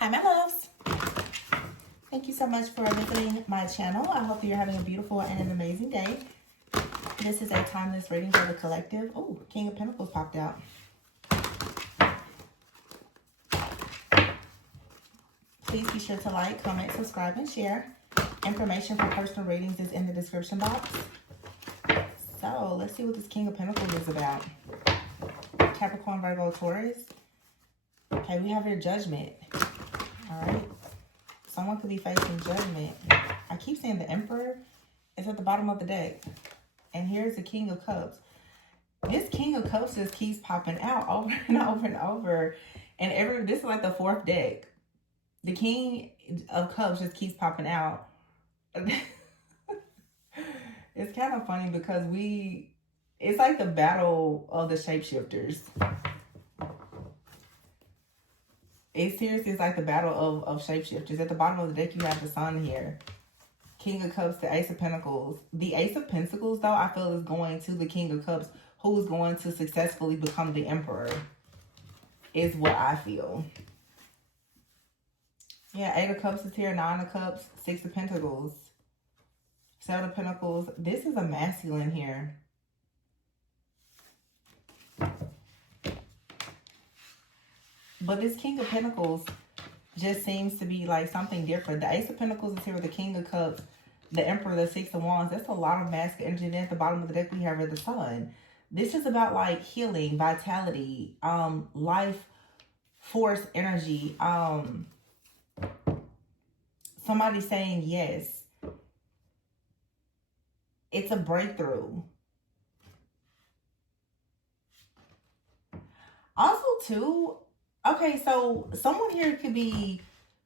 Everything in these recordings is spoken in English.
Hi, my loves. Thank you so much for visiting my channel. I hope you're having a beautiful and an amazing day. This is a timeless reading for the collective. Oh, King of Pentacles popped out. Please be sure to like, comment, subscribe, and share. Information for personal readings is in the description box. So, let's see what this King of Pentacles is about. Capricorn, Virgo, Taurus. Okay, we have your Judgment. Alright. Someone could be facing judgment. I keep saying the Emperor is at the bottom of the deck. And here's the King of Cups. This King of Cups just keeps popping out over and over and over. And this is like the fourth deck. The King of Cups just keeps popping out. It's kind of funny because it's like the battle of the shapeshifters. It seriously is like the battle of shapeshifters. At the bottom of the deck, you have the Sun here. King of Cups, the Ace of Pentacles. The Ace of Pentacles, though, I feel is going to the King of Cups, who is going to successfully become the Emperor, is what I feel. Yeah, 8 of Cups is here, 9 of Cups, 6 of Pentacles, 7 of Pentacles. This is a masculine here. But this King of Pentacles just seems to be like something different. The Ace of Pentacles is here with the King of Cups, the Emperor, the 6 of Wands. That's a lot of masculine energy. Then at the bottom of the deck, we have the Sun. This is about like healing, vitality, life force energy. Somebody saying yes. It's a breakthrough. Also, too, okay, so someone here could be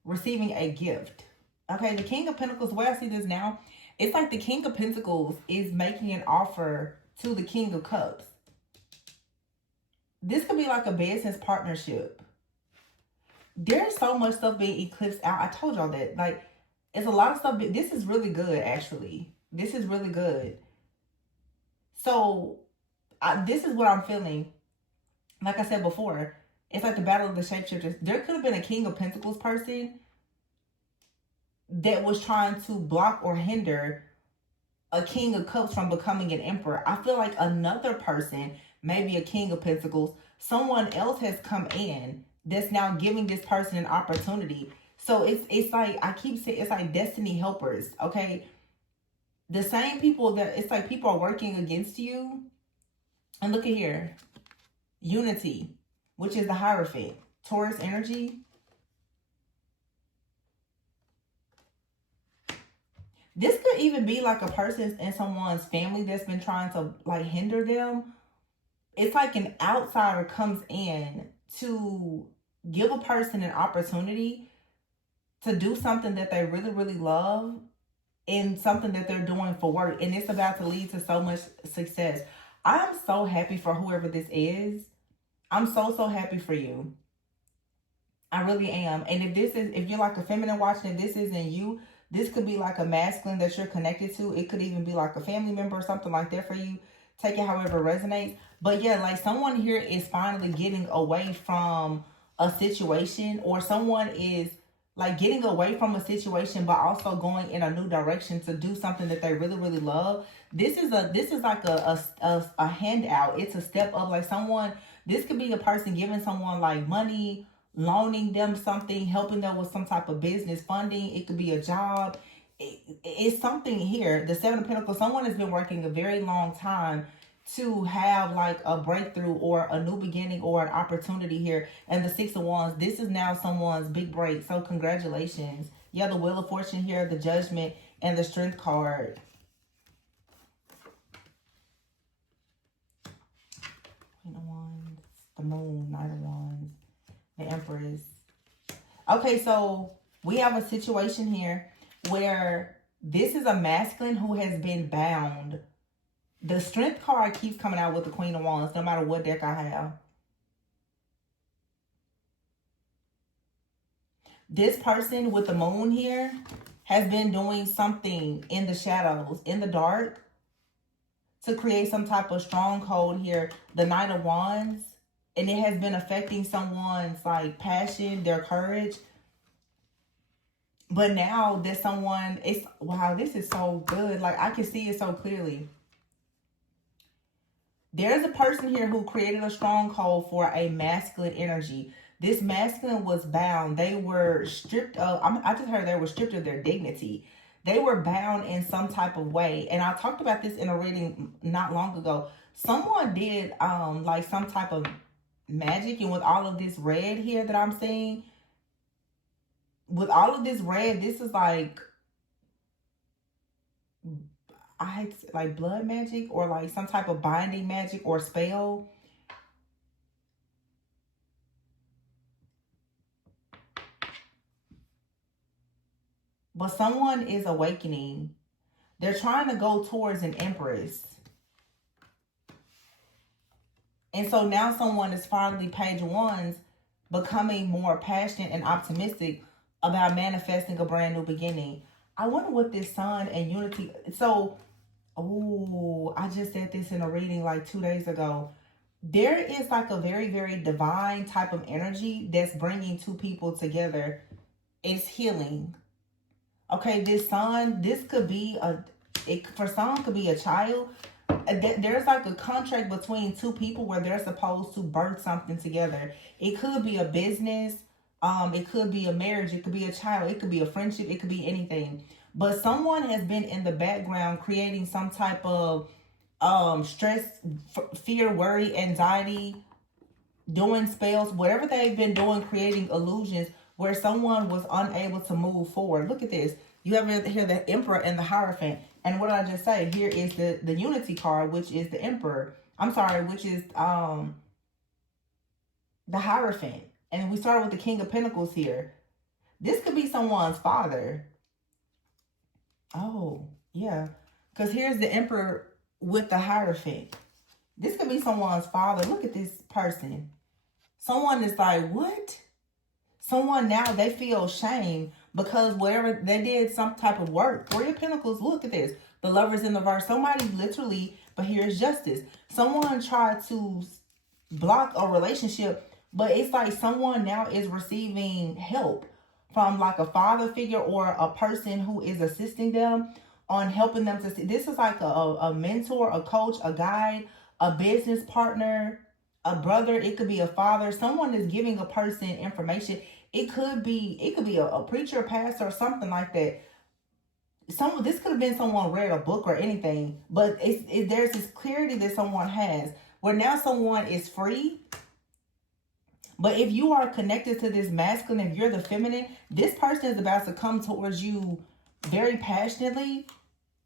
receiving a gift. Okay, the King of Pentacles, the way I see this now, it's like the King of Pentacles is making an offer to the King of Cups. This could be like a business partnership. There's so much stuff being eclipsed out. I told y'all that. Like, it's a lot of stuff. This is really good, actually. This is really good. So, this is what I'm feeling. Like I said before, it's like the battle of the shapeshifters. There could have been a King of Pentacles person that was trying to block or hinder a King of Cups from becoming an Emperor. I feel like another person, maybe a King of Pentacles, someone else has come in that's now giving this person an opportunity. So it's like, I keep saying, it's like destiny helpers, okay? The same people that, it's like people are working against you. And look at here. Unity, which is the Hierophant. Taurus energy. This could even be like a person in someone's family that's been trying to like hinder them. It's like an outsider comes in to give a person an opportunity to do something that they really, really love and something that they're doing for work. And it's about to lead to so much success. I'm so happy for whoever this is. I'm so happy for you. I really am. And if you're like a feminine watching, if this isn't you, this could be like a masculine that you're connected to. It could even be like a family member or something like that for you. Take it however it resonates. But yeah, like someone here is finally getting away from a situation, or someone is like getting away from a situation, but also going in a new direction to do something that they really, really love. This is like a handout. It's a step up. Like someone, this could be a person giving someone like money, loaning them something, helping them with some type of business funding. It could be a job. It's something here. The 7 of Pentacles, someone has been working a very long time to have like a breakthrough or a new beginning or an opportunity here. And the 6 of Wands, this is now someone's big break. So congratulations. Yeah, the Wheel of Fortune here, the Judgment, and the Strength card. Queen of Wands, the Moon, Knight of Wands, the Empress. Okay, so we have a situation here where this is a masculine who has been bound. The Strength card keeps coming out with the Queen of Wands, no matter what deck I have. This person with the Moon here has been doing something in the shadows, in the dark, to create some type of stronghold here. The Knight of Wands. And it has been affecting someone's like passion, their courage. But now that someone, it's, wow, this is so good. Like, I can see it so clearly. There's a person here who created a stronghold for a masculine energy. This masculine was bound. They were stripped of, I just heard they were stripped of their dignity. They were bound in some type of way. And I talked about this in a reading not long ago. Someone did like some type of magic, and with all of this red here that I'm seeing, with all of this red, this is like, I hate to say, like blood magic or like some type of binding magic or spell. But someone is awakening. They're trying to go towards an empress. And so now someone is finally, page ones, becoming more passionate and optimistic about manifesting a brand new beginning. I wonder what this sun and unity. So, oh, I just said this in a reading like 2 days ago. There is like a very, very divine type of energy that's bringing two people together. It's healing. Okay, this sun, this could be for some could be a child. There's like a contract between two people where they're supposed to birth something together. It could be a business, it could be a marriage, it could be a child, it could be a friendship, it could be anything. But someone has been in the background creating some type of stress, fear, worry, anxiety, doing spells, whatever they've been doing, creating illusions where someone was unable to move forward. Look at this. You have here the Emperor and the Hierophant. And what did I just say? Here is the Unity card, which is the Emperor. I'm sorry, which is the Hierophant. And we started with the King of Pentacles here. This could be someone's father. Oh, yeah. Because here's the Emperor with the Hierophant. This could be someone's father. Look at this person. Someone is like, what? Someone now, they feel shame because whatever they did, some type of work. Three of Pentacles, look at this. The Lovers in the verse. Somebody literally, but here's Justice. Someone tried to block a relationship, but it's like someone now is receiving help from like a father figure or a person who is assisting them on helping them to see. This is like a mentor, a coach, a guide, a business partner, a brother. It could be a father. Someone is giving a person information. It could be a preacher, a pastor, or something like that. This could have been someone read a book or anything, but there's this clarity that someone has where now someone is free. But if you are connected to this masculine, if you're the feminine, this person is about to come towards you very passionately,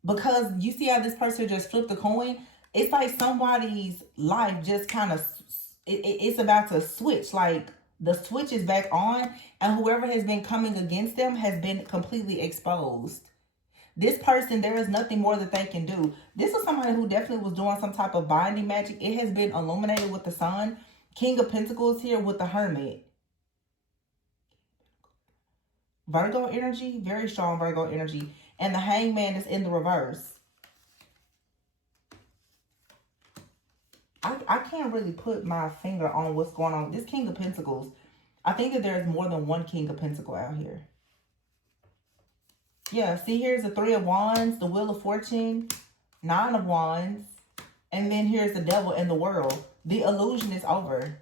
because you see how this person just flipped the coin. It's like somebody's life just kind of, it's about to switch. Like the switch is back on, and whoever has been coming against them has been completely exposed. This person, there is nothing more that they can do. This is somebody who definitely was doing some type of binding magic. It has been illuminated with the sun. King of Pentacles here with the Hermit. Virgo energy, very strong Virgo energy. And the Hangman is in the reverse. I can't really put my finger on what's going on with this King of Pentacles. I think that there's more than one King of Pentacle out here. Yeah, see, here's the Three of Wands, the Wheel of Fortune, Nine of Wands, and then here's the Devil and the World. The illusion is over.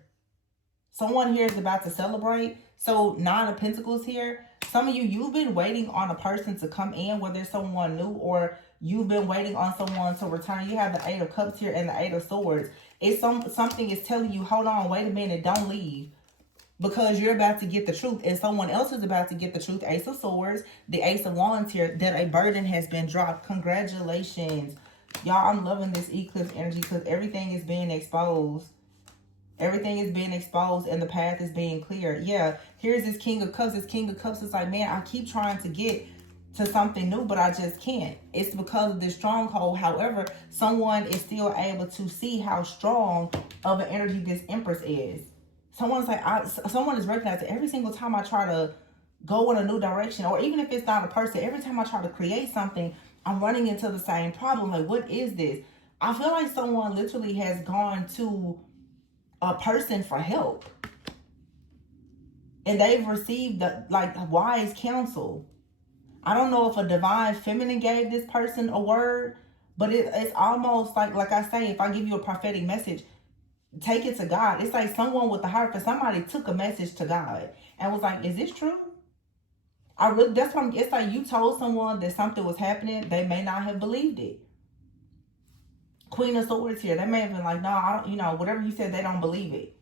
Someone here is about to celebrate. So Nine of Pentacles here. Some of you, you've been waiting on a person to come in, whether it's someone new or you've been waiting on someone to return. You have the Eight of Cups here and the Eight of Swords. It's something is telling you, hold on, wait a minute, don't leave. Because you're about to get the truth, and someone else is about to get the truth. Ace of Swords, the Ace of Wands here, that a burden has been dropped. Congratulations. Y'all, I'm loving this eclipse energy because everything is being exposed. Everything is being exposed and the path is being cleared. Yeah, here's this King of Cups. This King of Cups is like, man, I keep trying to get to something new, but I just can't. It's because of this stronghold. However, someone is still able to see how strong of an energy this Empress is. Someone's like, someone is recognizing every single time I try to go in a new direction, or even if it's not a person, every time I try to create something, I'm running into the same problem. Like, what is this? I feel like someone literally has gone to a person for help, and they've received the wise counsel. I don't know if a divine feminine gave this person a word, but it's almost like I say, if I give you a prophetic message, take it to God. It's like someone with the heart for somebody took a message to God and was like, is this true? That's what it's like you told someone that something was happening, they may not have believed it. Queen of Swords here, they may have been like, no, I don't, whatever you said, they don't believe it.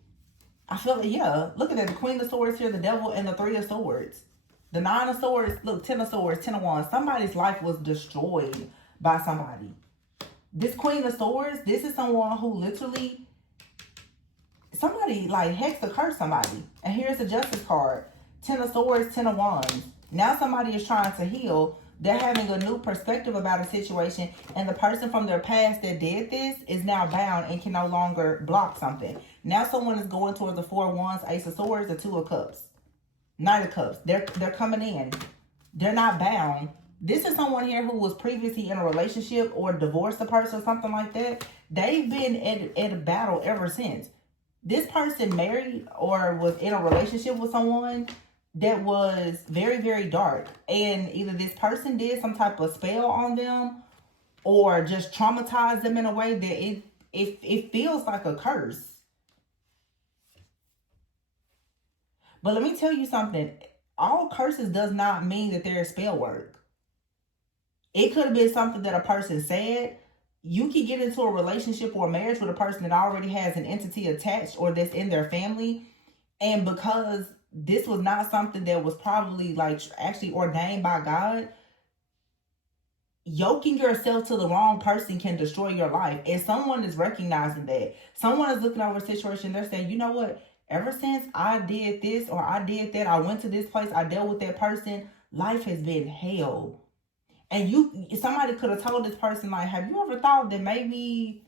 I feel like, yeah, look at that. The Queen of Swords here, the Devil, and the Three of Swords. The Nine of Swords, look, Ten of Swords, Ten of Wands. Somebody's life was destroyed by somebody. This Queen of Swords, this is someone who literally, somebody like hexed or cursed somebody. And here's the Justice card. Ten of Swords, Ten of Wands. Now somebody is trying to heal. They're having a new perspective about a situation. And the person from their past that did this is now bound and can no longer block something. Now someone is going towards the Four of Wands, Ace of Swords, the Two of Cups. Knight of Cups. They're coming in. They're not bound. This is someone here who was previously in a relationship or divorced a person or something like that. They've been at a battle ever since. This person married or was in a relationship with someone that was very, very dark. And either this person did some type of spell on them or just traumatized them in a way that it feels like a curse. But let me tell you something. All curses does not mean that they're spell work. It could have been something that a person said. You could get into a relationship or a marriage with a person that already has an entity attached or that's in their family. And because this was not something that was probably like actually ordained by God, yoking yourself to the wrong person can destroy your life. And someone is recognizing that. Someone is looking over a situation. They're saying, you know what? Ever since I did this or I did that, I went to this place, I dealt with that person, life has been hell. And somebody could have told this person, like, have you ever thought that maybe,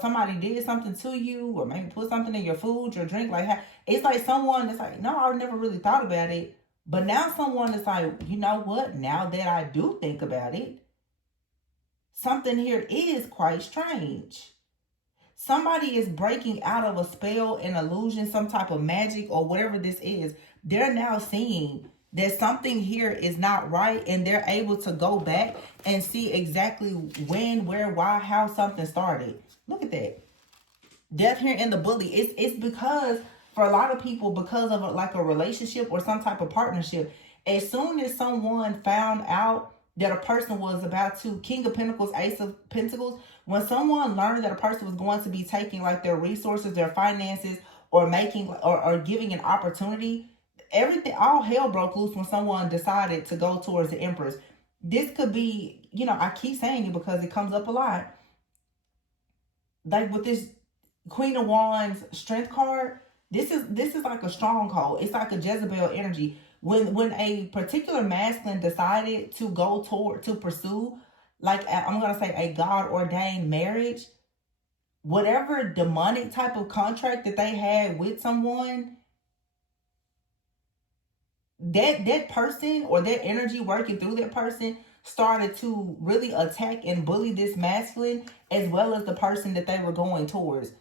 somebody did something to you or maybe put something in your food, your drink? Like, it's like someone that's like, no, I never really thought about it. But now someone is like, you know what? Now that I do think about it, something here is quite strange. Somebody is breaking out of a spell, an illusion, some type of magic or whatever this is. They're now seeing that something here is not right, and they're able to go back and see exactly when, where, why, how something started. Look at that. Death here in the Bully. It's because, for a lot of people, because of a relationship or some type of partnership, as soon as someone found out that a person was about to, King of Pentacles, Ace of Pentacles, when someone learned that a person was going to be taking like their resources, their finances, or making or giving an opportunity, everything, all hell broke loose when someone decided to go towards the Empress. This could be, I keep saying it because it comes up a lot. Like with this Queen of Wands Strength card, this is like a stronghold. It's like a Jezebel energy. When a particular masculine decided to go to pursue, like I'm going to say a God-ordained marriage, whatever demonic type of contract that they had with someone, that person or that energy working through that person started to really attack and bully this masculine as well as the person that they were going towards,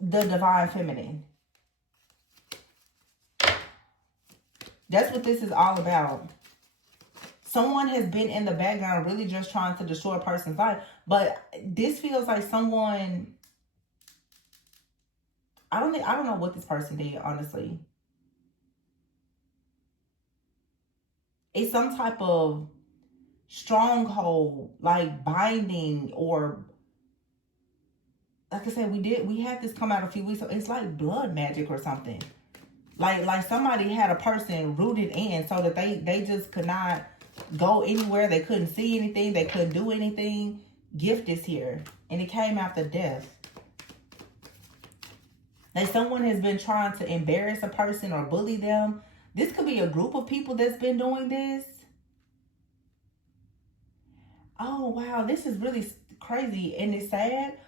the divine feminine. That's what this is all about. Someone has been in the background really just trying to destroy a person's life. But this feels like someone, I don't know what this person did, honestly. It's some type of stronghold, like binding, or like I said, we had this come out a few weeks ago. It's like blood magic or something. Like somebody had a person rooted in so that they just could not go anywhere. They couldn't see anything. They couldn't do anything. Gift is here. And it came after death. Like someone has been trying to embarrass a person or bully them. This could be a group of people that's been doing this. Oh, wow. This is really crazy. And it's sad.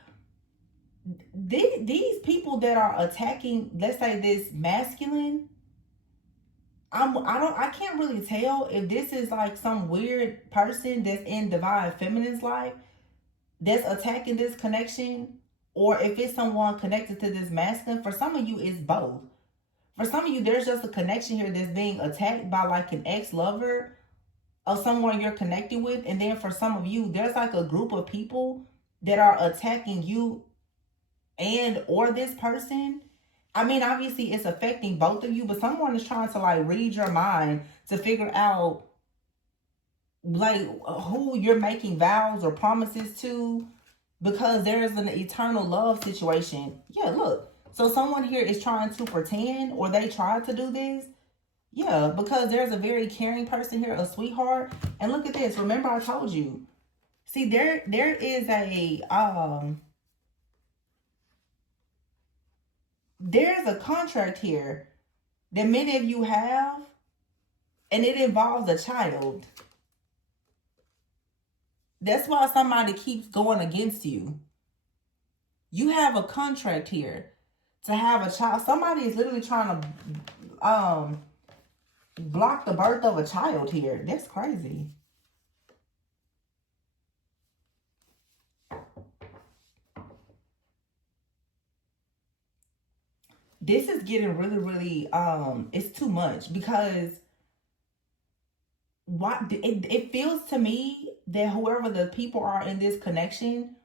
These people that are attacking, let's say this masculine, I can't really tell if this is like some weird person that's in divine feminine's life that's attacking this connection, or if it's someone connected to this masculine. For some of you, it's both. For some of you, there's just a connection here that's being attacked by like an ex-lover of someone you're connected with. And then for some of you, there's like a group of people that are attacking you and or this person. I mean, obviously it's affecting both of you, but someone is trying to like read your mind to figure out like who you're making vows or promises to, because there's an eternal love situation. Yeah, look. So someone here is trying to pretend, or they tried to do this. Yeah, because there's a very caring person here, a sweetheart. And look at this. Remember I told you. See, there is there's a contract here that many of you have, and it involves a child. That's why somebody keeps going against you. You have a contract here to have a child. Somebody is literally trying to block the birth of a child here. That's crazy. This is getting really, really, it's too much, because it feels to me that whoever the people are in this connection,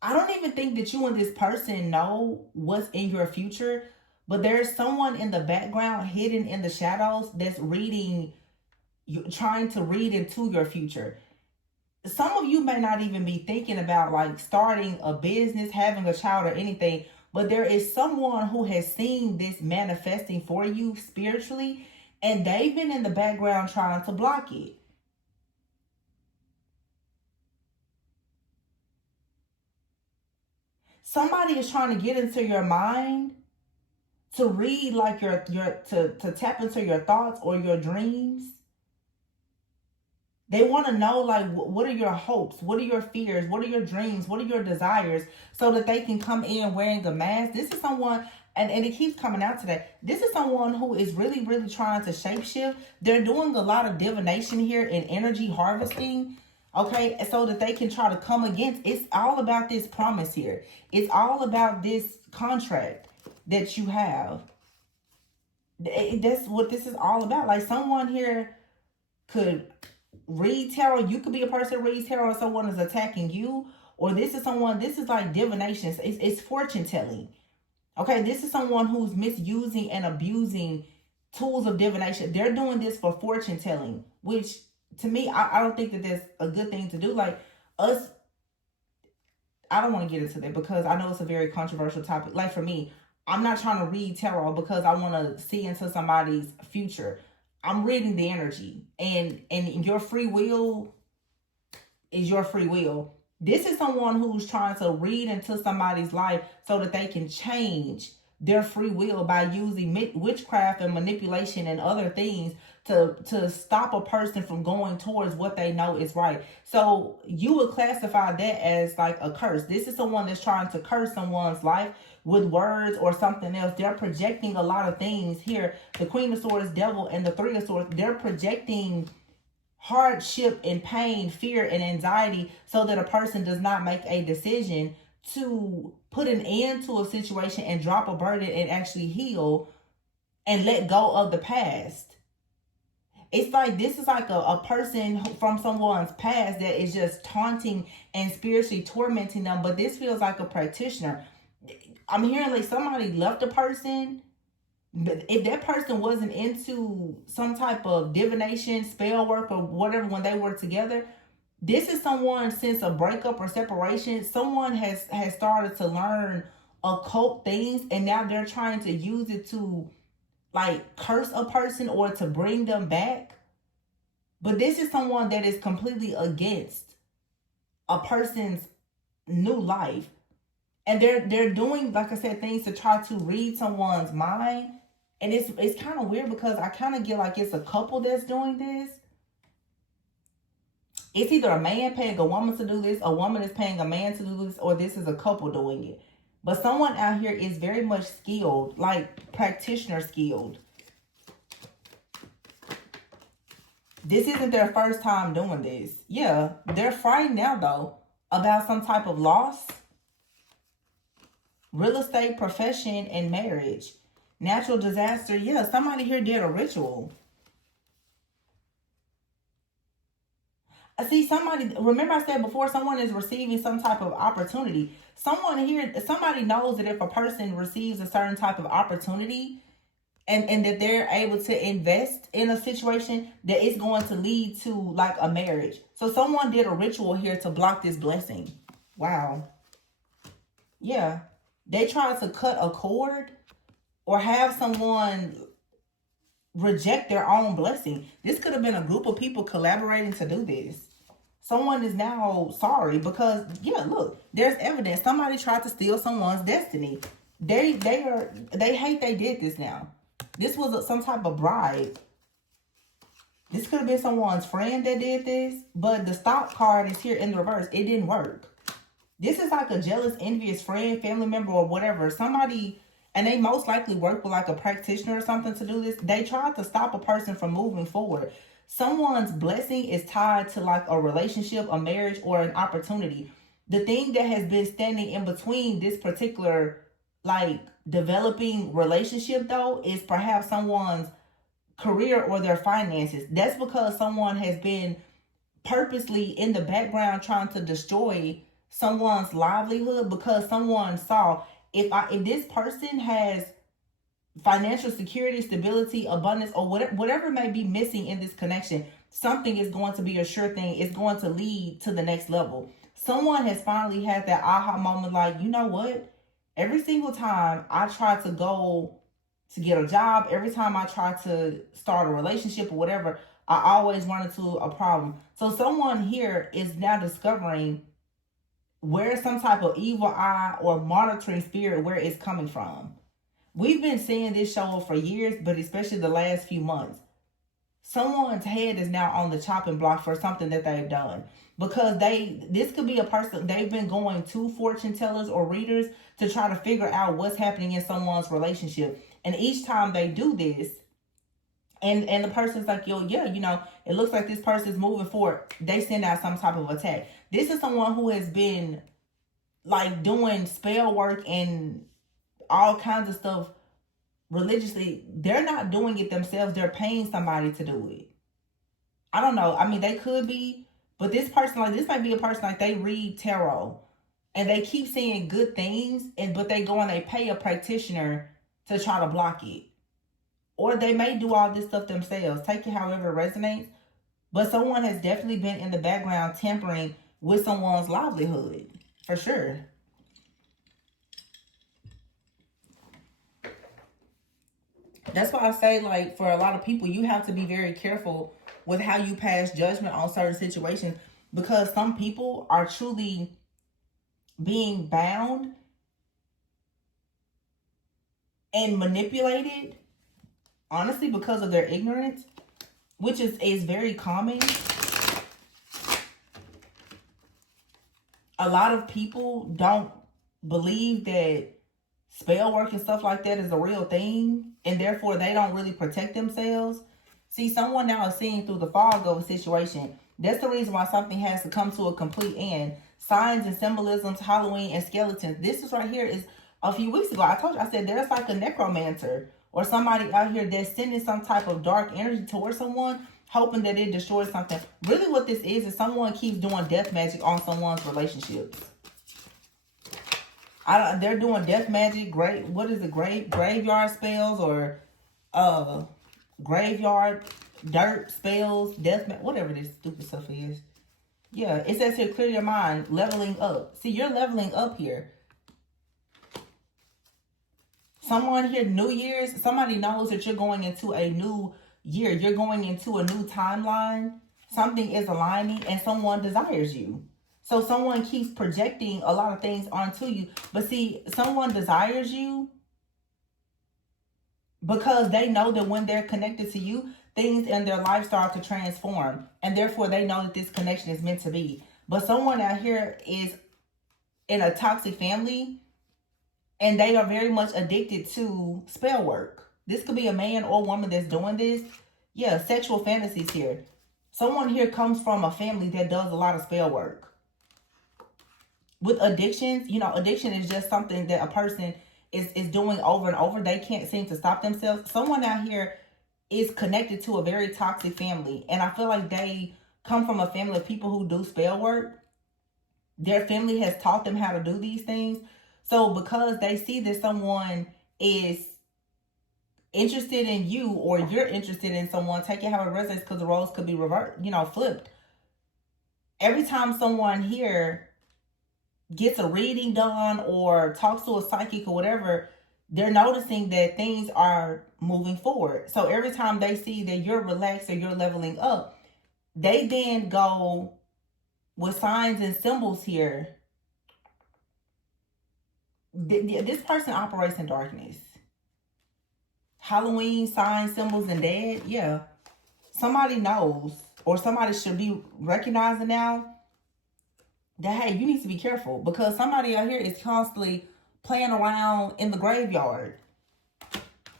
I don't even think that you and this person know what's in your future, but there's someone in the background hidden in the shadows that's reading, trying to read into your future. Some of you may not even be thinking about like starting a business, having a child, or anything, but there is someone who has seen this manifesting for you spiritually, and they've been in the background trying to block it. Somebody is trying to get into your mind to read like to tap into your thoughts or your dreams. They want to know like what are your hopes, what are your fears, what are your dreams, what are your desires, so that they can come in wearing a mask. This is someone, and it keeps coming out today. This is someone who is really, really trying to shapeshift. They're doing a lot of divination here and energy harvesting. Okay, so that they can try to come against. It's all about this promise here. It's all about this contract that you have. That's what this is all about. Like someone here could read tarot. You could be a person who reads tarot, or someone is attacking you. Or this is someone, this is like divination. It's fortune telling. Okay, this is someone who's misusing and abusing tools of divination. They're doing this for fortune telling, which to me, I don't think that that's a good thing to do. Like us, I don't want to get into that because I know it's a very controversial topic. Like for me, I'm not trying to read tarot because I want to see into somebody's future. I'm reading the energy, and your free will is your free will. This is someone who's trying to read into somebody's life so that they can change their free will by using witchcraft and manipulation and other things to stop a person from going towards what they know is right. So you would classify that as like a curse. This is someone that's trying to curse someone's life with words or something else. They're projecting a lot of things here. The Queen of Swords, Devil, and the Three of Swords, they're projecting hardship and pain, fear and anxiety, so that a person does not make a decision to put an end to a situation and drop a burden and actually heal and let go of the past. It's like this is like a person from someone's past that is just taunting and spiritually tormenting them. But this feels like a practitioner. I'm hearing like somebody left a person. But if that person wasn't into some type of divination, spell work, or whatever when they were together, this is someone, since a breakup or separation, someone has started to learn occult things, and now they're trying to use it to like curse a person or to bring them back. But this is someone that is completely against a person's new life. And they're doing, like I said, things to try to read someone's mind. And it's kind of weird because I kind of get like it's a couple that's doing this. It's either a man paying a woman to do this, a woman is paying a man to do this, or this is a couple doing it. But someone out here is very much skilled, like practitioner skilled. This isn't their first time doing this. Yeah, they're frightened now though about some type of loss. Real estate, profession, and marriage. Natural disaster. Yeah, somebody here did a ritual. I see somebody, remember I said before, someone is receiving some type of opportunity. Someone here, somebody knows that if a person receives a certain type of opportunity, and that they're able to invest in a situation, that it's going to lead to like a marriage. So someone did a ritual here to block this blessing. Wow. Yeah. They tried to cut a cord or have someone reject their own blessing. This could have been a group of people collaborating to do this. Someone is now sorry because, yeah, look, there's evidence. Somebody tried to steal someone's destiny. They hate they did this now. This was some type of bribe. This could have been someone's friend that did this, but the stop card is here in the reverse. It didn't work. This is like a jealous, envious friend, family member, or whatever. Somebody, and they most likely work with like a practitioner or something to do this. They tried to stop a person from moving forward. Someone's blessing is tied to like a relationship, a marriage, or an opportunity. The thing that has been standing in between this particular like developing relationship though is perhaps someone's career or their finances. That's because someone has been purposely in the background trying to destroy someone's livelihood, because someone saw, if this person has financial security, stability, abundance, or whatever may be missing in this connection, something is going to be a sure thing. It's going to lead to the next level. Someone has finally had that aha moment, like, you know what? Every single time I try to go to get a job, every time I try to start a relationship or whatever, I always run into a problem. So someone here is now discovering where some type of evil eye or monitoring spirit, where it's coming from. We've been seeing this show for years, but especially the last few months. Someone's head is now on the chopping block for something that they've done. Because this could be a person, they've been going to fortune tellers or readers to try to figure out what's happening in someone's relationship. And each time they do this, and the person's like, yo, yeah, you know, it looks like this person's moving forward, they send out some type of attack. This is someone who has been like doing spell work and all kinds of stuff religiously. They're not doing it themselves. They're paying somebody to do it. I don't know. I mean, they could be, but this person, like, this might be a person like they read tarot and they keep seeing good things, but they go and they pay a practitioner to try to block it. Or they may do all this stuff themselves. Take it however it resonates. But someone has definitely been in the background tampering with someone's livelihood. For sure. That's why I say, like, for a lot of people, you have to be very careful with how you pass judgment on certain situations, because some people are truly being bound and manipulated, honestly, because of their ignorance, which is very common. A lot of people don't believe that spell work and stuff like that is a real thing, and therefore they don't really protect themselves. See, someone now is seeing through the fog of a situation. That's the reason why something has to come to a complete end. Signs and symbolisms, Halloween and skeletons. This is right here is a few weeks ago. I told you, I said there's like a necromancer or somebody out here that's sending some type of dark energy towards someone, hoping that it destroys something. Really what this is someone keeps doing death magic on someone's relationships. They're doing death magic, graveyard spells, or graveyard dirt spells, whatever this stupid stuff is. Yeah, it says here, clear your mind, leveling up. See, you're leveling up here. Someone here, New Year's, somebody knows that you're going into a new year. You're going into a new timeline. Something is aligning and someone desires you. So someone keeps projecting a lot of things onto you. But see, someone desires you because they know that when they're connected to you, things in their life start to transform. And therefore, they know that this connection is meant to be. But someone out here is in a toxic family, and they are very much addicted to spell work. This could be a man or woman that's doing this. Yeah, sexual fantasies here. Someone here comes from a family that does a lot of spell work. With addictions, you know, addiction is just something that a person is doing over and over. They can't seem to stop themselves. Someone out here is connected to a very toxic family. And I feel like they come from a family of people who do spell work. Their family has taught them how to do these things. So because they see that someone is interested in you, or you're interested in someone, take it how it resonates, because the roles could be reversed, flipped. Every time someone here gets a reading done or talks to a psychic or whatever, they're noticing that things are moving forward. So every time they see that you're relaxed or you're leveling up, they then go with signs and symbols here. This person operates in darkness. Halloween, signs, symbols, and dead. Yeah. Somebody knows, or somebody should be recognizing now that, hey, you need to be careful, because somebody out here is constantly playing around in the graveyard,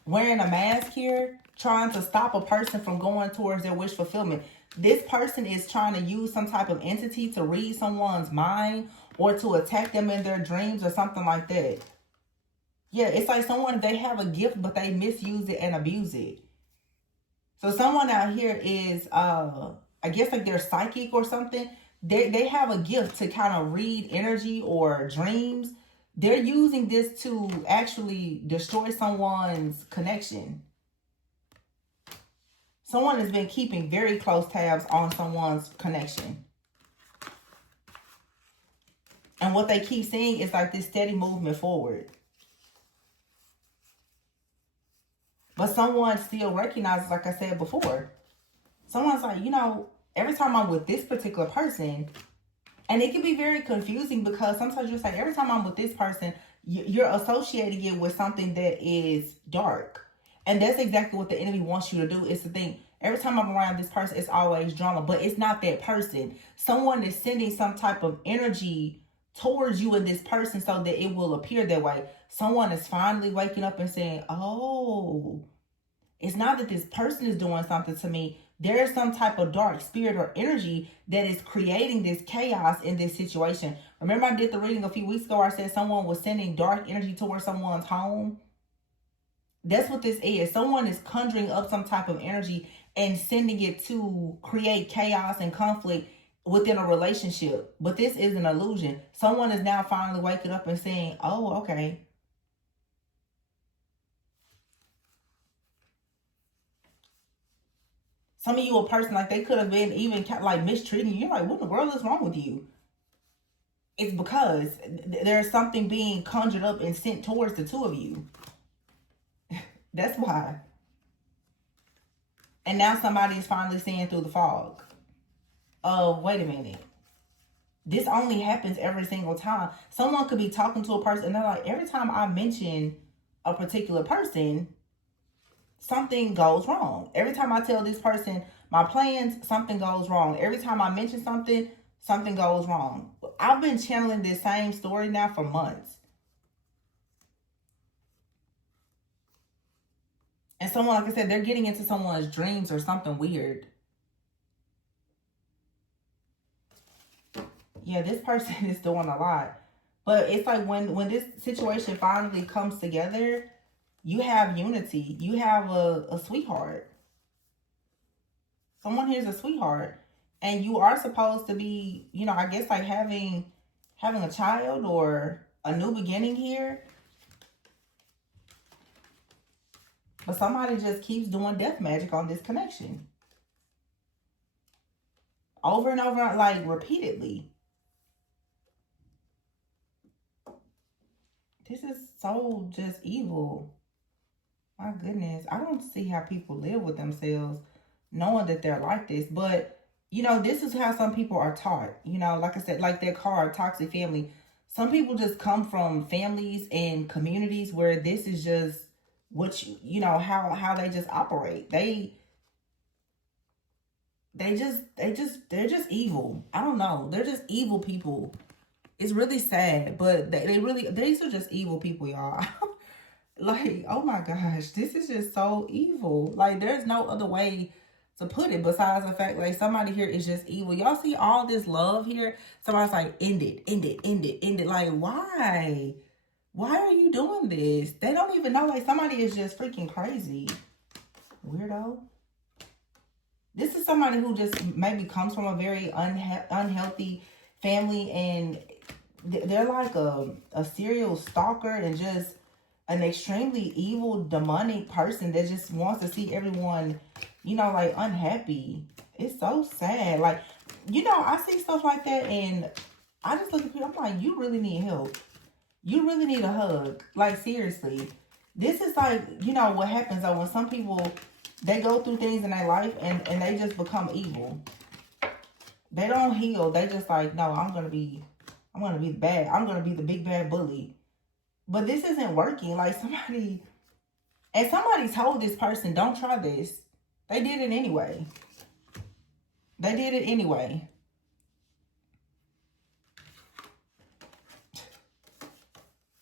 wearing a mask here, trying to stop a person from going towards their wish fulfillment. This person is trying to use some type of entity to read someone's mind or to attack them in their dreams or something like that. Yeah, it's like someone, they have a gift, but they misuse it and abuse it. So someone out here is, I guess like they're psychic or something. They have a gift to kind of read energy or dreams. They're using this to actually destroy someone's connection. Someone has been keeping very close tabs on someone's connection. And what they keep seeing is like this steady movement forward. But someone still recognizes, like I said before, someone's like, every time I'm with this particular person, and it can be very confusing, because sometimes you're like, every time I'm with this person, you're associating it with something that is dark. And that's exactly what the enemy wants you to do, is to think, every time I'm around this person, it's always drama. But it's not that person. Someone is sending some type of energy towards you and this person so that it will appear that way. Someone is finally waking up and saying, oh, it's not that this person is doing something to me. There is some type of dark spirit or energy that is creating this chaos in this situation. Remember, I did the reading a few weeks ago where I said someone was sending dark energy towards someone's home? That's what this is. Someone is conjuring up some type of energy and sending it to create chaos and conflict within a relationship. But this is an illusion. Someone is now finally waking up and saying, oh, okay. Some of you, a person, like they could have been even like mistreating you. You're like, what in the world is wrong with you? It's because there's something being conjured up and sent towards the two of you. That's why. And now somebody is finally seeing through the fog. Oh, wait a minute. This only happens every single time. Someone could be talking to a person and they're like, every time I mention a particular person, something goes wrong. Every time I tell this person my plans, something goes wrong. Every time I mention something, something goes wrong. I've been channeling this same story now for months. And someone, like I said, they're getting into someone's dreams or something weird. Yeah, this person is doing a lot. But it's like when this situation finally comes together, you have unity. You have a sweetheart. Someone here's a sweetheart. And you are supposed to be, I guess like having a child or a new beginning here. But somebody just keeps doing death magic on this connection. Over and over, like repeatedly. This is so just evil. My goodness. I don't see how people live with themselves knowing that they're like this. But, this is how some people are taught. Like I said, like that card, toxic family. Some people just come from families and communities where this is just what how they just operate. They're just evil. I don't know. They're just evil people. It's really sad, but these are just evil people, y'all. Like, oh my gosh, this is just so evil. Like, there's no other way to put it besides the fact, like, somebody here is just evil. Y'all see all this love here? Somebody's like, end it, end it, end it, end it. Like, why? Why are you doing this? They don't even know. Like, somebody is just freaking crazy. Weirdo. This is somebody who just maybe comes from a very unhealthy family, and they're like a serial stalker and just an extremely evil, demonic person that just wants to see everyone, like unhappy. It's so sad. Like, I see stuff like that, and I just look at people, I'm like, you really need help. You really need a hug. Like, seriously. This is like, what happens though when some people, they go through things in their life and they just become evil. They don't heal. They just like, no, I'm gonna be bad. I'm gonna be the big bad bully. But this isn't working. Like, somebody told this person, don't try this. They did it anyway. They did it anyway.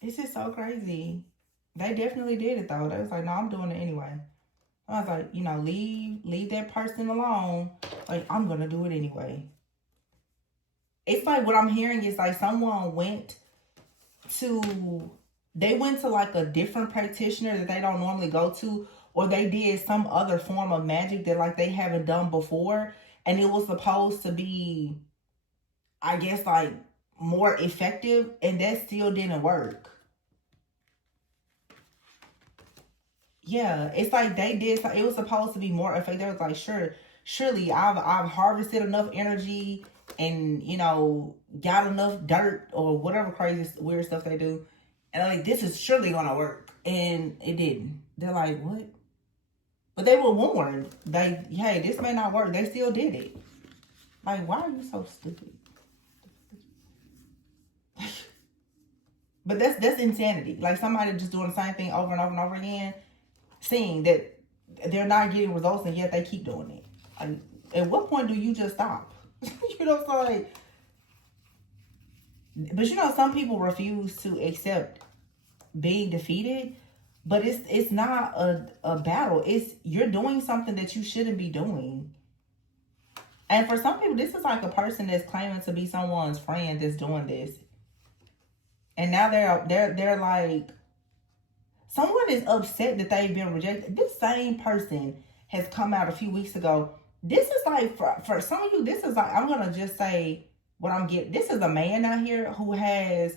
This is so crazy. They definitely did it though. They was like, no, I'm doing it anyway. I was like, leave that person alone. Like, I'm gonna do it anyway. It's like what I'm hearing is like someone went to like a different practitioner that they don't normally go to, or they did some other form of magic that like they haven't done before, and it was supposed to be, I guess, like more effective, and that still didn't work. Yeah, it's like they did. It was supposed to be more effective. It was like, surely I've harvested enough energy and got enough dirt or whatever crazy weird stuff they do, and like this is surely gonna work, and it didn't. They're like, what? But they were warned. Hey, this may not work. They still did it. Like, why are you so stupid? But that's insanity. Like somebody just doing the same thing over and over and over again, seeing that they're not getting results and yet they keep doing it. Like, at what point do you just stop? So like, but some people refuse to accept being defeated, but it's not a battle. It's you're doing something that you shouldn't be doing. And for some people, this is like a person that's claiming to be someone's friend that's doing this. And now they're like, someone is upset that they've been rejected. This same person has come out a few weeks ago. This is like, for some of you, this is like, I'm going to just say what I'm getting. This is a man out here who has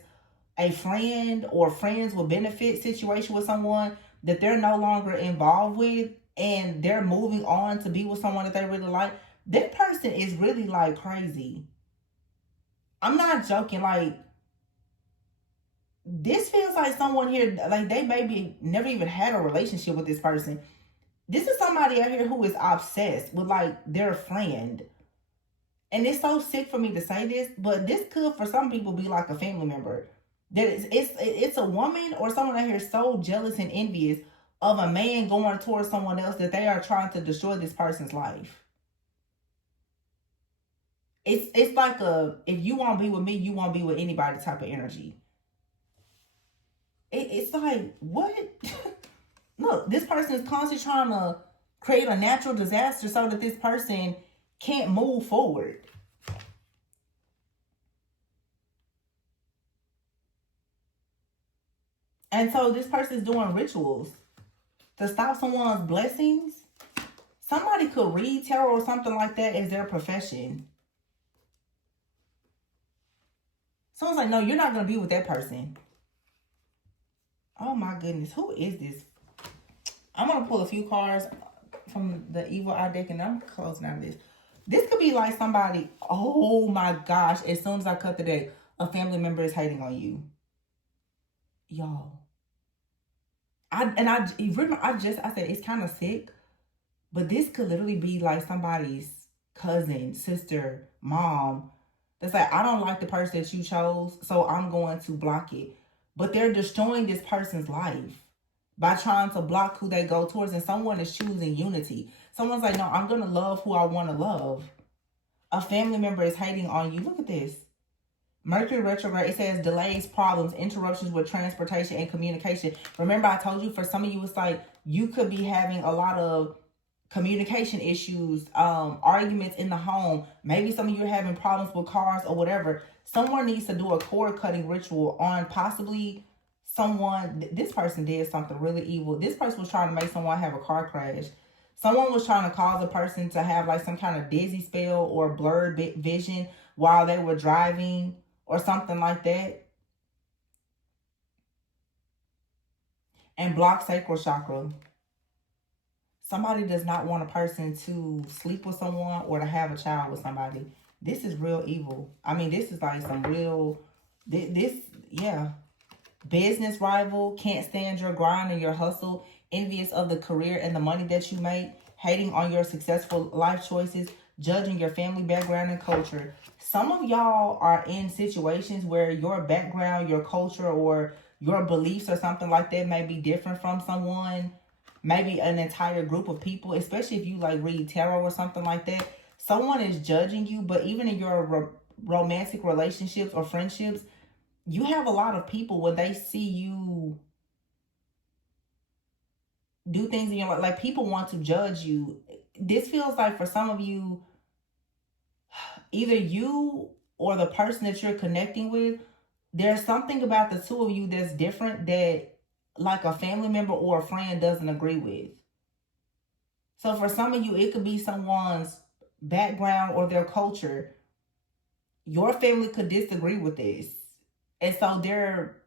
a friend or friends with benefit situation with someone that they're no longer involved with, and they're moving on to be with someone that they really like. That person is really like crazy. I'm not joking. Like, this feels like someone here, like they maybe never even had a relationship with this person. This is somebody out here who is obsessed with like their friend. And it's so sick for me to say this, but this could for some people be like a family member. That it's a woman or someone out here so jealous and envious of a man going towards someone else that they are trying to destroy this person's life. It's like if you won't be with me, you won't be with anybody type of energy. It's like, what? Look, this person is constantly trying to create a natural disaster so that this person can't move forward. And so this person is doing rituals to stop someone's blessings. Somebody could read tarot or something like that as their profession. Someone's like, no, you're not going to be with that person. Oh my goodness, who is this? I'm going to pull a few cards from the Evil Eye deck and I'm closing out of this. This could be like somebody, oh my gosh, as soon as I cut the deck, a family member is hating on you. Y'all. I said it's kind of sick, but this could literally be like somebody's cousin, sister, mom. That's like, I don't like the person that you chose, so I'm going to block it. But they're destroying this person's life by trying to block who they go towards, and someone is choosing unity. Someone's like, no, I'm going to love who I want to love. A family member is hating on you. Look at this. Mercury retrograde, it says delays, problems, interruptions with transportation and communication. Remember, I told you for some of you, it's like you could be having a lot of communication issues, arguments in the home. Maybe some of you are having problems with cars or whatever. Someone needs to do a cord cutting ritual on possibly someone. This person did something really evil. This person was trying to make someone have a car crash. Someone was trying to cause a person to have like some kind of dizzy spell or blurred vision while they were driving or something like that. And block sacral chakra. Somebody does not want a person to sleep with someone or to have a child with somebody. This is real evil. I mean, this is like some real, yeah. Business rival, can't stand your grind and your hustle, envious of the career and the money that you make, hating on your successful life choices, judging your family background and culture. Some of y'all are in situations where your background, your culture, or your beliefs or something like that may be different from someone, maybe an entire group of people, especially if you like read tarot or something like that. Someone is judging you, but even in your romantic relationships or friendships, you have a lot of people when they see you do things in your life, like people want to judge you. This feels like for some of you, either you or the person that you're connecting with, there's something about the two of you that's different that like a family member or a friend doesn't agree with. So for some of you, it could be someone's background or their culture. Your family could disagree with this. And so they're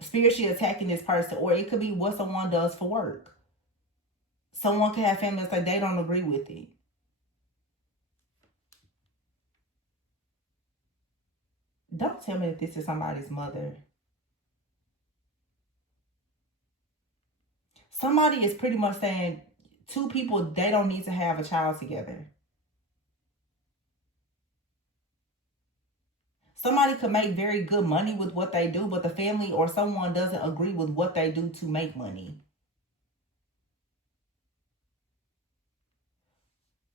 spiritually attacking this person, or it could be what someone does for work. Someone could have family that's like they don't agree with it. Don't tell me that this is somebody's mother. Somebody is pretty much saying two people, they don't need to have a child together. Somebody could make very good money with what they do, but the family or someone doesn't agree with what they do to make money.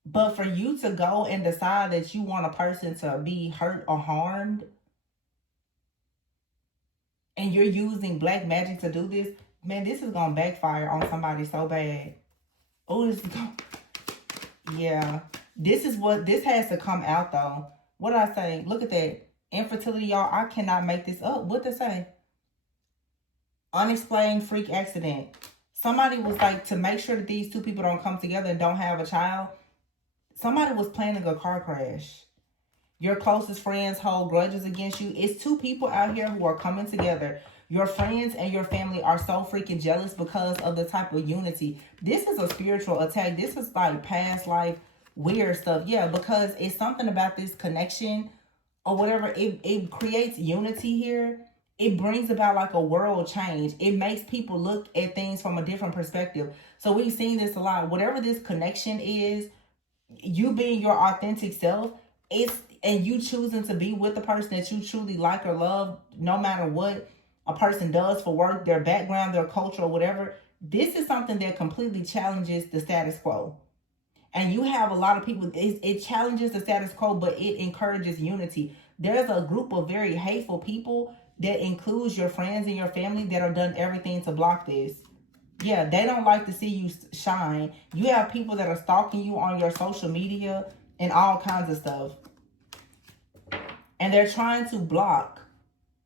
But for you to go and decide that you want a person to be hurt or harmed, and you're using black magic to do this, man, this is going to backfire on somebody so bad. Oh, this is going to... Yeah. This has to come out, though. What did I say? Look at that. Infertility, y'all. I cannot make this up. What did they say? Unexplained freak accident. Somebody was like, to make sure that these two people don't come together and don't have a child, somebody was planning a car crash. Your closest friends hold grudges against you. It's two people out here who are coming together. Your friends and your family are so freaking jealous because of the type of unity. This is a spiritual attack. This is like past life weird stuff. Yeah, because it's something about this connection or whatever. It creates unity here. It brings about like a world change. It makes people look at things from a different perspective. So we've seen this a lot. Whatever this connection is, you being your authentic self, and you choosing to be with the person that you truly like or love, no matter what a person does for work, their background, their culture, or whatever. This is something that completely challenges the status quo. And you have a lot of people, it challenges the status quo, but it encourages unity. There's a group of very hateful people that includes your friends and your family that have done everything to block this. Yeah, they don't like to see you shine. You have people that are stalking you on your social media and all kinds of stuff. And they're trying to block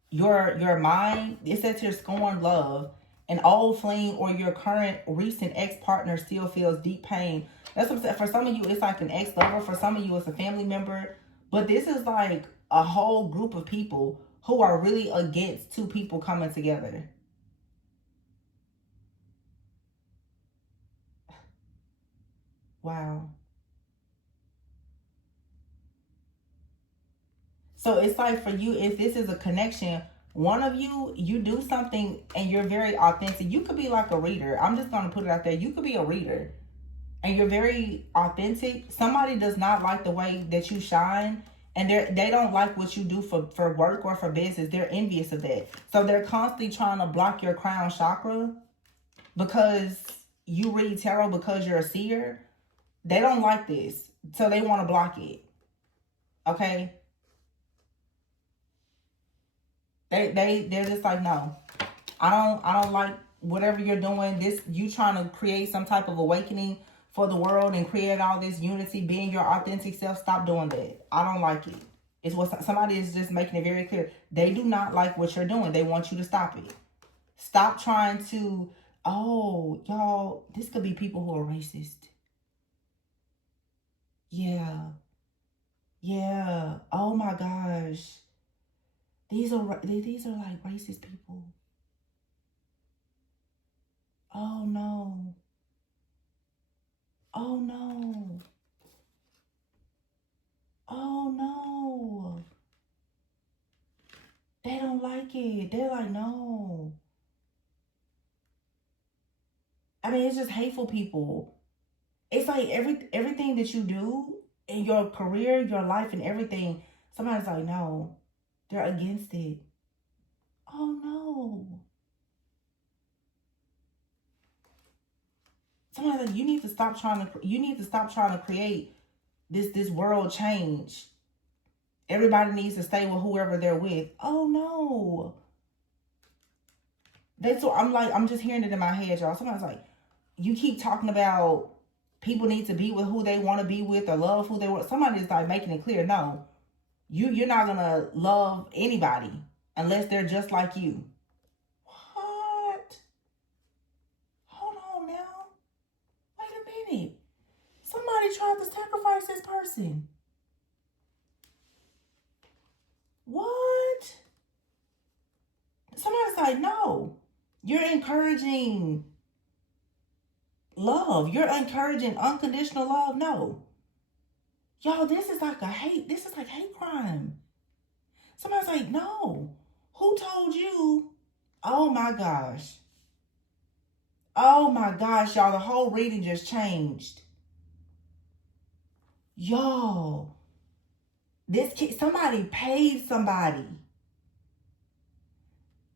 your mind. It says here, scorn love. An old flame or your current recent ex-partner still feels deep pain. That's what I'm saying. For some of you, it's like an ex-lover. For some of you, it's a family member. But this is like a whole group of people who are really against two people coming together. Wow. So it's like for you, if this is a connection, one of you, you do something and you're very authentic. You could be like a reader. I'm just going to put it out there. You could be a reader and you're very authentic. Somebody does not like the way that you shine, and they don't like what you do for work or for business. They're envious of that. So they're constantly trying to block your crown chakra because you read tarot, because you're a seer. They don't like this. So they want to block it. Okay? They're just like, no. I don't like whatever you're doing. This, you trying to create some type of awakening for the world and create all this unity, being your authentic self. Stop doing that. I don't like it. It's what somebody is just making it very clear. They do not like what you're doing. They want you to stop it. Stop trying to Oh, y'all, this could be people who are racist. Yeah. Yeah. Oh my gosh. These are like racist people. Oh no. Oh no. Oh no. They don't like it. They're like, no. I mean, it's just hateful people. It's like everything that you do in your career, your life, and everything. Somebody's like, no. They're against it. Oh no. Somebody's like, you need to stop trying to create this world change. Everybody needs to stay with whoever they're with. Oh no. I'm just hearing it in my head, y'all. Somebody's like, you keep talking about people need to be with who they want to be with or love who they want. Somebody's like making it clear, no, you're not gonna love anybody unless they're just like you. What? Hold on now. Wait a minute. Somebody tried to sacrifice this person. What? Somebody's like, no. You're encouraging love. You're encouraging unconditional love. No. Y'all, this is like hate crime. Somebody's like, no. Who told you? Oh my gosh. Oh my gosh, y'all. The whole reading just changed. Y'all. Somebody paid somebody.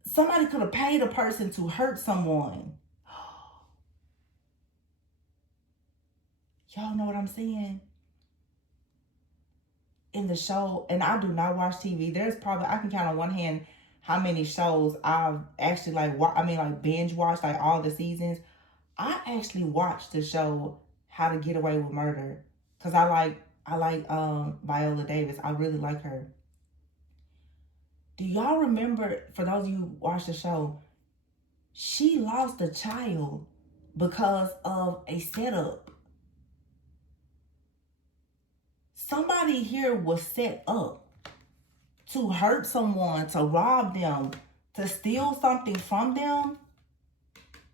Somebody could have paid a person to hurt someone. Y'all know what I'm saying? In the show, and I do not watch TV. There's probably, I can count on one hand how many shows I've actually like binge watched, like all the seasons. I actually watched the show How to Get Away with Murder because I like Viola Davis. I really like her. Do y'all remember, for those of you who watched the show, she lost a child because of a setup. Somebody here was set up to hurt someone, to rob them, to steal something from them.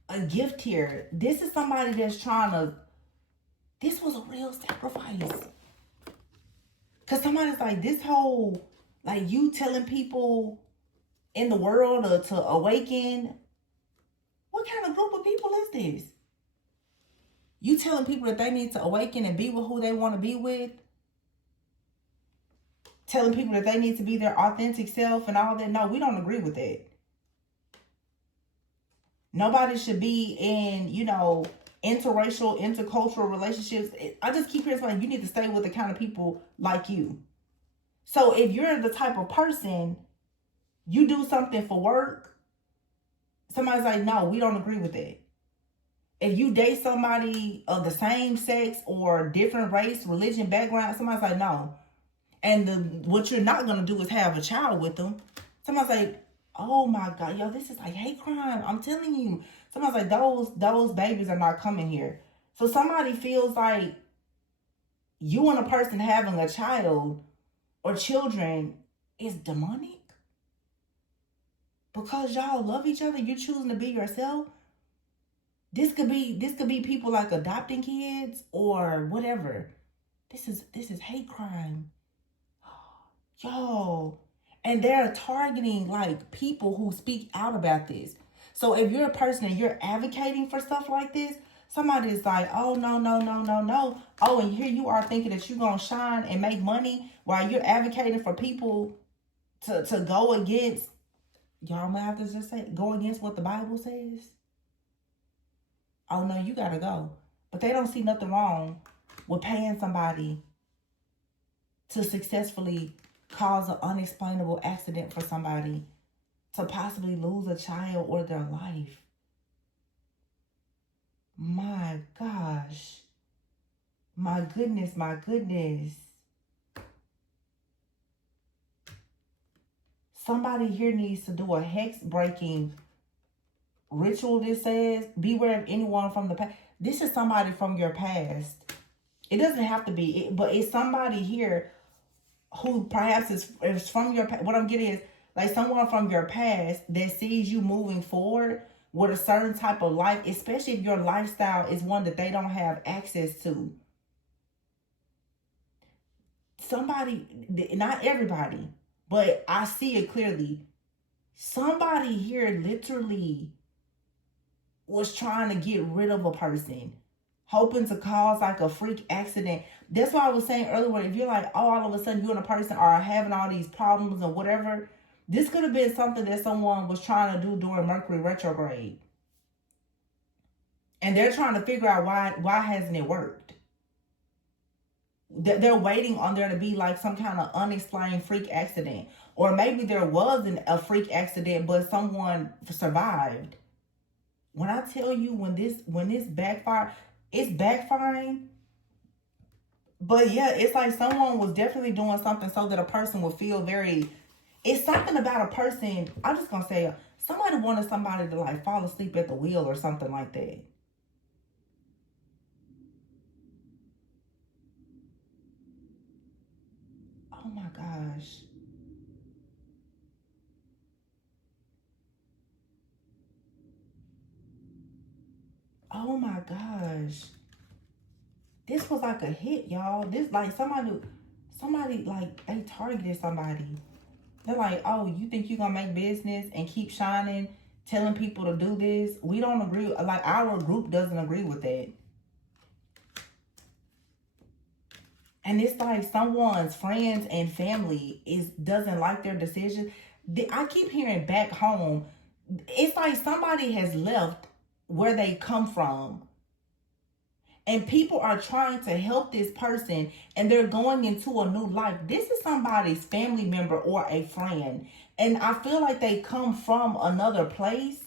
A gift here. This is somebody that's this was a real sacrifice. Because somebody's like, this whole, like, you telling people in the world to awaken. What kind of group of people is this? You telling people that they need to awaken and be with who they want to be with? Telling people that they need to be their authentic self and all that? No, we don't agree with that. Nobody should be in, interracial, intercultural relationships. I just keep hearing something, you need to stay with the kind of people like you. So if you're the type of person, you do something for work, somebody's like, no, we don't agree with that. If you date somebody of the same sex or different race, religion, background, somebody's like, no. And what you're not going to do is have a child with them. Somebody's like, oh my God, yo, this is like hate crime. I'm telling you. Somebody's like, those babies are not coming here. So somebody feels like you and a person having a child or children is demonic. Because y'all love each other, you're choosing to be yourself. This could be people like adopting kids or whatever. This is hate crime. Yo. And they're targeting like people who speak out about this. So if you're a person and you're advocating for stuff like this, somebody's like, oh, no, no, no, no, no. Oh, and here you are thinking that you're going to shine and make money while you're advocating for people to go against, y'all might have to just say, go against what the Bible says. Oh, no, you got to go. But they don't see nothing wrong with paying somebody to successfully cause an unexplainable accident for somebody, to possibly lose a child or their life. My gosh. My goodness, my goodness. Somebody here needs to do a hex breaking ritual this says, beware of anyone from the past. This is somebody from your past. It doesn't have to be, but it's somebody here who perhaps is from your past. What I'm getting is like someone from your past that sees you moving forward with a certain type of life, especially if your lifestyle is one that they don't have access to. Somebody, not everybody, but I see it clearly. Somebody here literally was trying to get rid of a person, hoping to cause like a freak accident. That's why I was saying earlier, if you're like, oh, all of a sudden you and a person are having all these problems or whatever, this could have been something that someone was trying to do during Mercury retrograde. And they're trying to figure out why hasn't it worked. They're waiting on there to be like some kind of unexplained freak accident. Or maybe there wasn't a freak accident, but someone survived. When I tell you when this backfire, it's backfiring. But yeah, it's like someone was definitely doing something so that a person would feel very, it's something about a person, I'm just going to say, somebody wanted somebody to like fall asleep at the wheel or something like that. Oh my gosh. Oh my gosh. This was like a hit, y'all. This like somebody like they targeted somebody. They're like, oh, you think you're gonna make business and keep shining, telling people to do this? We don't agree. Like our group doesn't agree with that. And it's like someone's friends and family doesn't like their decision. I keep hearing back home, it's like somebody has left where they come from. And people are trying to help this person and they're going into a new life. This is somebody's family member or a friend. And I feel like they come from another place.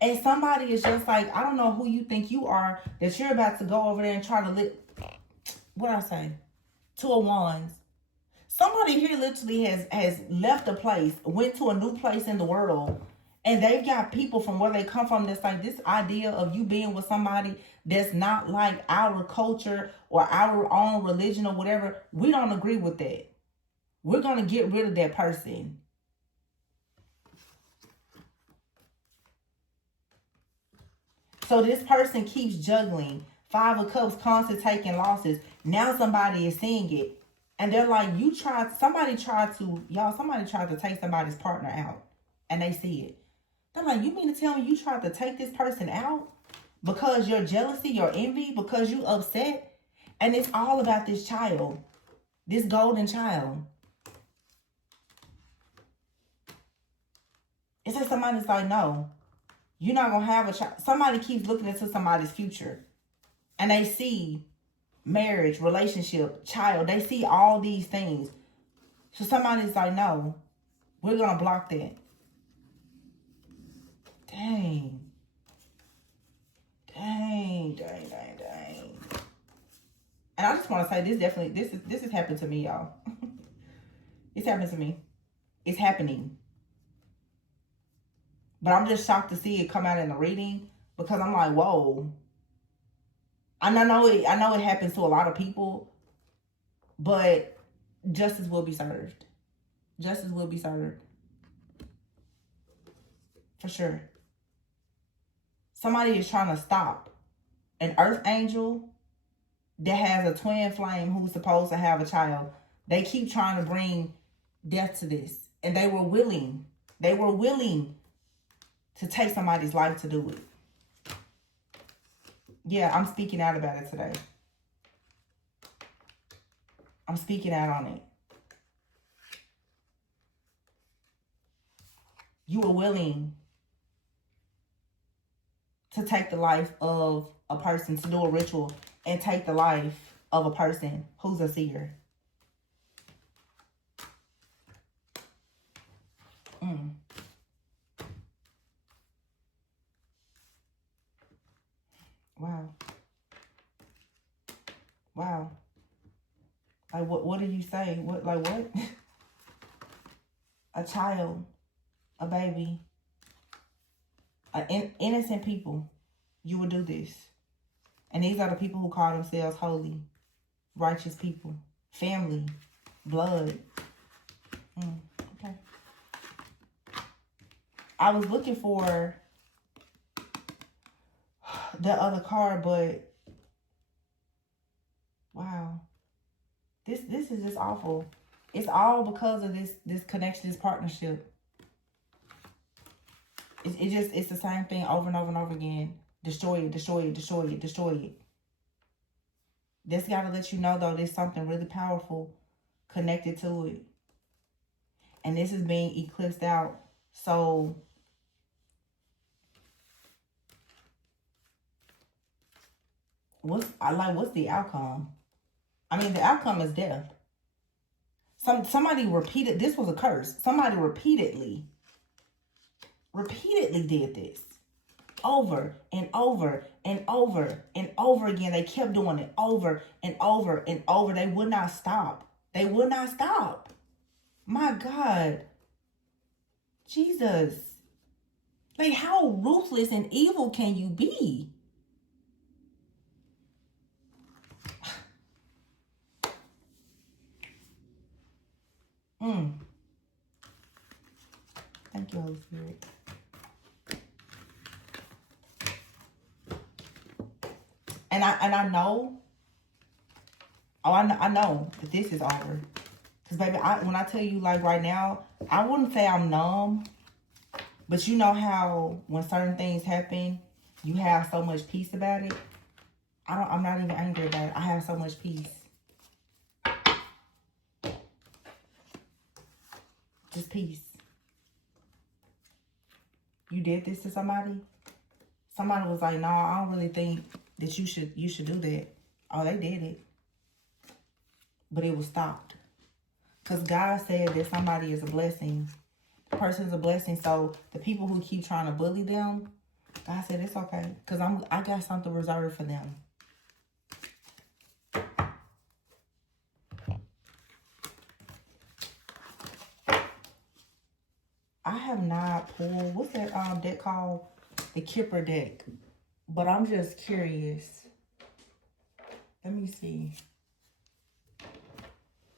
And somebody is just like, I don't know who you think you are, that you're about to go over there and try to live. What I say? Two of Wands. Somebody here literally has left a place, went to a new place in the world, and they've got people from where they come from that's like this idea of you being with somebody that's not like our culture or our own religion or whatever. We don't agree with that. We're going to get rid of that person. So this person keeps juggling. Five of Cups, constantly taking losses. Now somebody is seeing it. And they're like, somebody tried to take somebody's partner out. And they see it. They're like, you mean to tell me you tried to take this person out? Because your jealousy, your envy, because you upset? And it's all about this child. This golden child. It's like somebody's like, no, you're not going to have a child. Somebody keeps looking into somebody's future. And they see marriage, relationship, child. They see all these things. So somebody's like, no, we're going to block that. Dang. Dang. And I just want to say this has happened to me, y'all. It's happened to me. It's happening. But I'm just shocked to see it come out in the reading because I'm like, whoa. And I know it happens to a lot of people, but justice will be served. Justice will be served. For sure. Somebody is trying to stop an earth angel that has a twin flame who's supposed to have a child. They keep trying to bring death to this. And they were willing. They were willing to take somebody's life to do it. Yeah, I'm speaking out about it today. I'm speaking out on it. You were willing to take the life of a person, to do a ritual, and take the life of a person who's a seer. Wow. Wow. Like, what do you say? What? A child. A baby. Innocent people, you would do this. And these are the people who call themselves holy, righteous people, family, blood. Okay. I was looking for the other card, but wow, this is just awful. It's all because of this connection, this partnership. It's the same thing over and over and over again. Destroy it, destroy it, destroy it, destroy it. This got to let you know, though, there's something really powerful connected to it. And this is being eclipsed out. So what's the outcome? I mean, the outcome is death. Somebody repeated, this was a curse. Somebody repeatedly did this. Over and over and over and over again. They kept doing it over and over and over. They would not stop. They would not stop. My God. Jesus. Like, how ruthless and evil can you be? Thank you, Holy Spirit. And I know, I know that this is over. Because, baby, when I tell you, like, right now, I wouldn't say I'm numb. But you know how when certain things happen, you have so much peace about it? I'm not even angry about it. I have so much peace. Just peace. You did this to somebody? Somebody was like, no, I don't really think that you should do that. Oh, they did it. But it was stopped. Because God said that somebody is a blessing. The person's a blessing. So the people who keep trying to bully them, God said it's okay. Because I got something reserved for them. I have not pulled, what's that deck called? The Kipper deck. But I'm just curious. Let me see.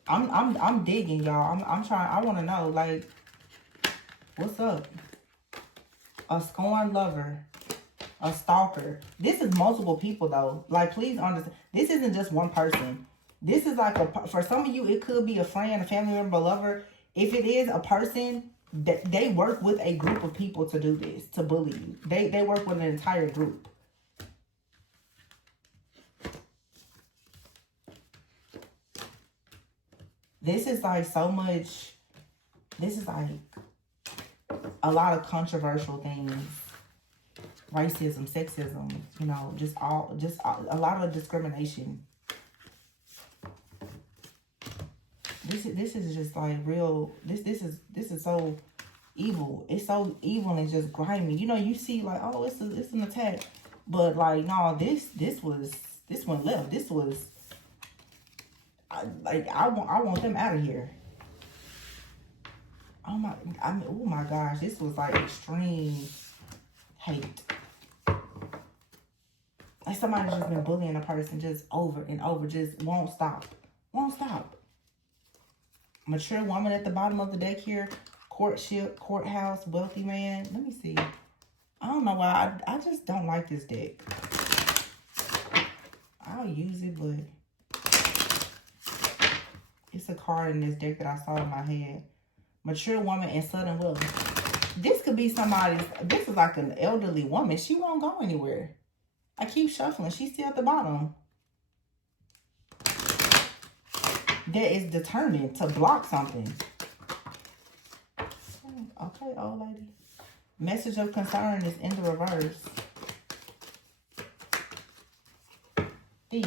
I'm digging, y'all. I'm trying. I want to know, like, what's up? A scorned lover, a stalker. This is multiple people, though. Like, please understand. This isn't just one person. This is like for some of you, it could be a friend, a family member, a lover. If it is a person, that they work with a group of people to do this, to bully you. They work with an entire group. This is like so much, this is like a lot of controversial things. Racism, sexism, you know, just a lot of discrimination. This is just like real, this is so evil. It's so evil and just grimy. You know, you see like, oh, it's an attack. But like, no, this one left. This was, I want them out of here. Oh my gosh, this was like extreme hate. Like somebody's just been bullying a person just over and over, just won't stop. Mature woman at the bottom of the deck here. Courtship, courthouse, wealthy man. Let me see. I don't know why. I just don't like this deck. I'll use it, but it's a card in this deck that I saw in my head. Mature woman and sudden wealth. This could be somebody's. This is like an elderly woman. She won't go anywhere. I keep shuffling. She's still at the bottom. That is determined to block something. Okay, old lady. Message of concern is in the reverse. Thief.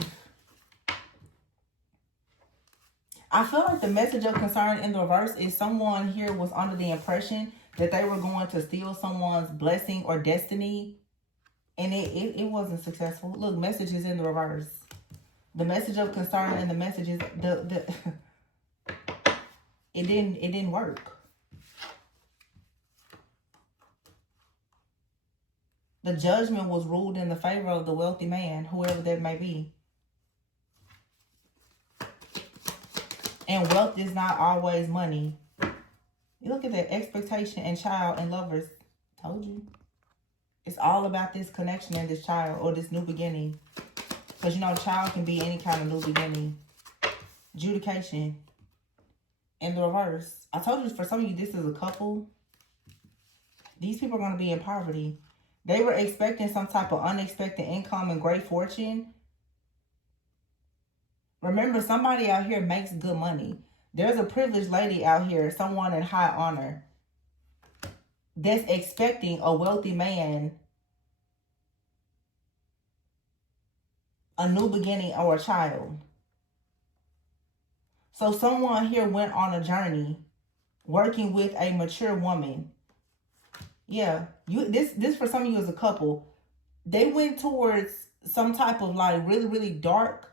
I feel like the message of concern in the reverse is someone here was under the impression that they were going to steal someone's blessing or destiny. And it wasn't successful. Look, message is in the reverse. The message of concern and the message is it didn't work. The judgment was ruled in the favor of the wealthy man, whoever that may be. And wealth is not always money. You look at that, expectation and child and lovers. Told you. It's all about this connection and this child or this new beginning. Because, you know, child can be any kind of new beginning. Adjudication. In the reverse. I told you, for some of you, this is a couple. These people are going to be in poverty. They were expecting some type of unexpected income and great fortune. Remember, somebody out here makes good money. There's a privileged lady out here, someone in high honor, that's expecting a wealthy man, a new beginning, or a child. So someone here went on a journey working with a mature woman. Yeah, this for some of you as a couple. They went towards some type of like really, really dark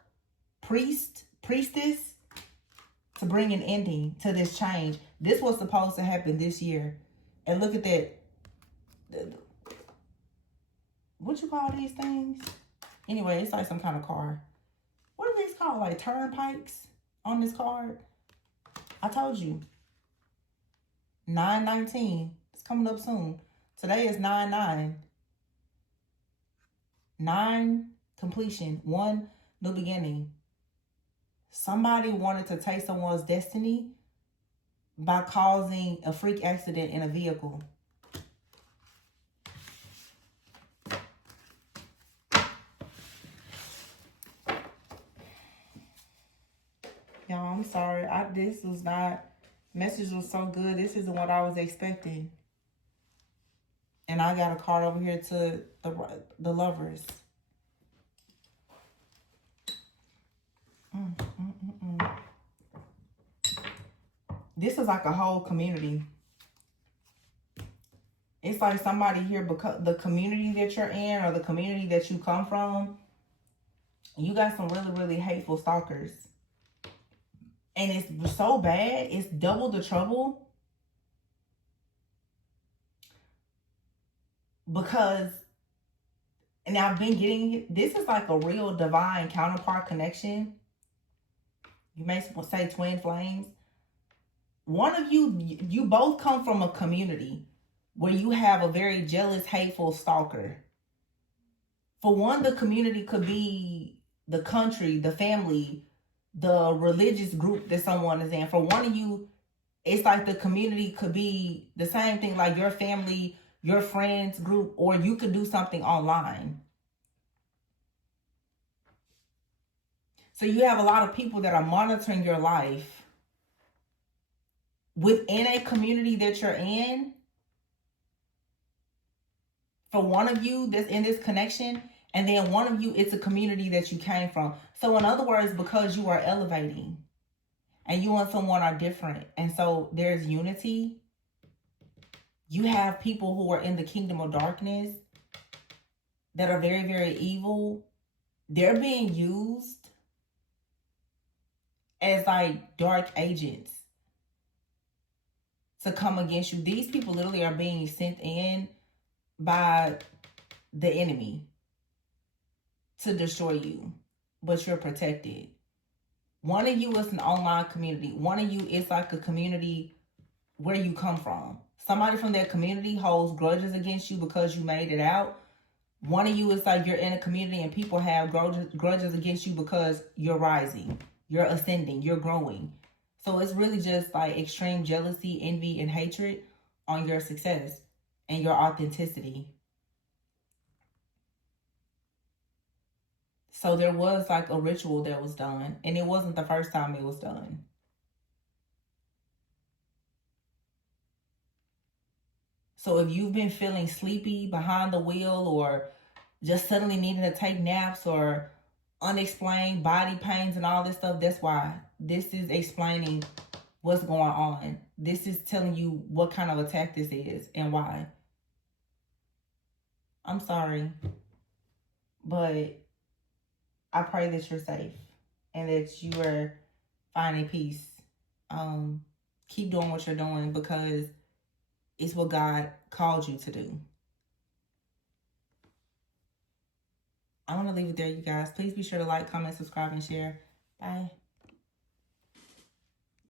priestess to bring an ending to this change. This was supposed to happen this year. And look at that. What you call these things? Anyway, it's like some kind of car. What are these called? Like turnpikes on this card? I told you. 9/19. It's coming up soon. Today is 9/9. 9 completion. 1 new beginning. Somebody wanted to take someone's destiny by causing a freak accident in a vehicle. Y'all, I'm sorry. This was not, message was so good. This isn't what I was expecting. And I got a card over here to the lovers. This is like a whole community. It's like somebody here, because the community that you're in or the community that you come from, you got some really, really hateful stalkers. And it's so bad, it's double the trouble. Because, and I've been getting, this is like a real divine counterpart connection. You may say twin flames. One of you both come from a community where you have a very jealous, hateful stalker. For one, the community could be the country, the family, the religious group that someone is in. For one of you, it's like the community could be the same thing, like your family, your friends group, or you could do something online. So you have a lot of people that are monitoring your life within a community that you're in. For one of you that's in this connection, and then one of you, it's a community that you came from. So in other words, because you are elevating and you and someone are different, and so there's unity, you have people who are in the kingdom of darkness that are very, very evil. They're being used as like dark agents to come against you. These people literally are being sent in by the enemy to destroy you, but you're protected. One of you is an online community. One of you is like a community where you come from. Somebody from that community holds grudges against you because you made it out. One of you is like you're in a community and people have grudges against you because you're rising, you're ascending, you're growing. So it's really just like extreme jealousy, envy, and hatred on your success and your authenticity. So there was like a ritual that was done, and it wasn't the first time it was done. So if you've been feeling sleepy behind the wheel, or just suddenly needing to take naps, or unexplained body pains and all this stuff, that's why. This is explaining what's going on. This is telling you what kind of attack this is and why. I'm sorry, but I pray that you're safe and that you are finding peace. Keep doing what you're doing, because it's what God called you to do. I want to leave it there, you guys. Please be sure to like, comment, subscribe, and share. Bye.